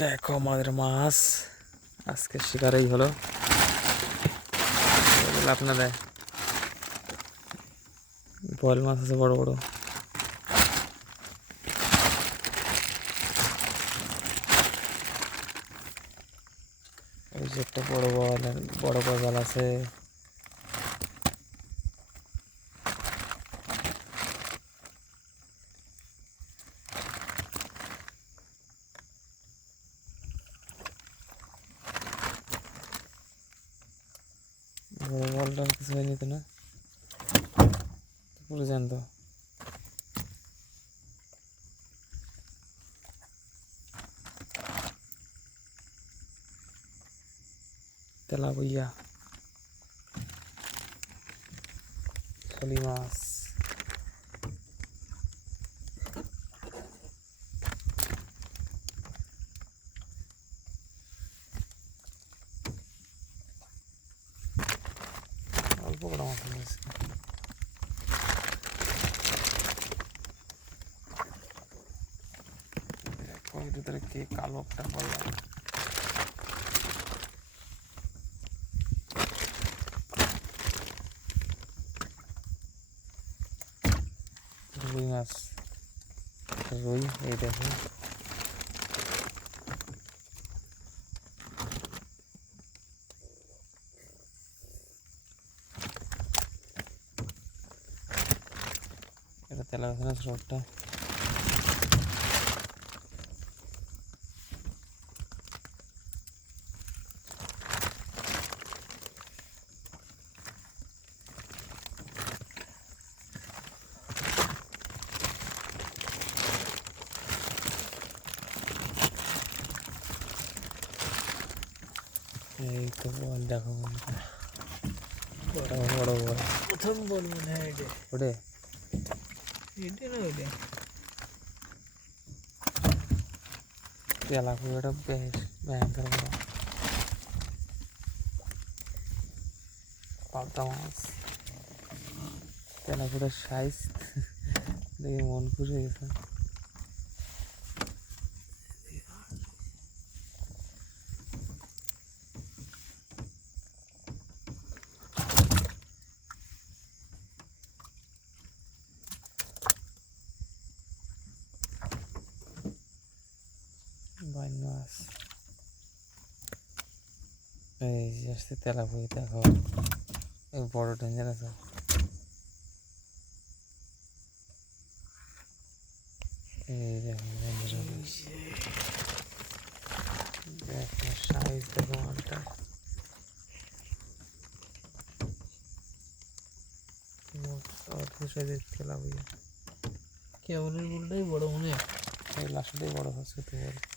দেখো আমাদের মাছ আজকে শিকারই হলো। আপনাদের বল মাছ আছে বড় বড়। ওই যে একটা বড় বল, বড় বল আছে। বড় বলটার কিছু হয়নি তো না, পুরো জানতো। তেলাপিয়া, ফলি মাছ। অল্প বড় মাছ আছে। ওই ভিতরে কে কালো একটা বললাম। রুই মাছ, রুই এই দেখো। এটা তেলাপিয়া মাছ রোডটা। এই তো বল দেখো, বড় বড় বল। প্রথম বল মনে হয় এটা। ওটা এটা না ওইটা। তেলাপিয়াটা বেশ ভয়ঙ্কর বড়। পাবদা মাছ, তেলাপিয়ার সাইজ দেখে মন খুশি হয়ে গেছে। বাইন মাছ, এই যে আসছে তেলাপিয়া দেখো, এই বড় ডেঞ্জার আছে। এই দেখো বন্ধুরা, দেখো সাইজ দেখো মালটা। সাইজের তেলাপিয়া, কেবলের বলটাই বড় মনে হয়। এই লাস্টটাই বড় হচ্ছে তো বড়।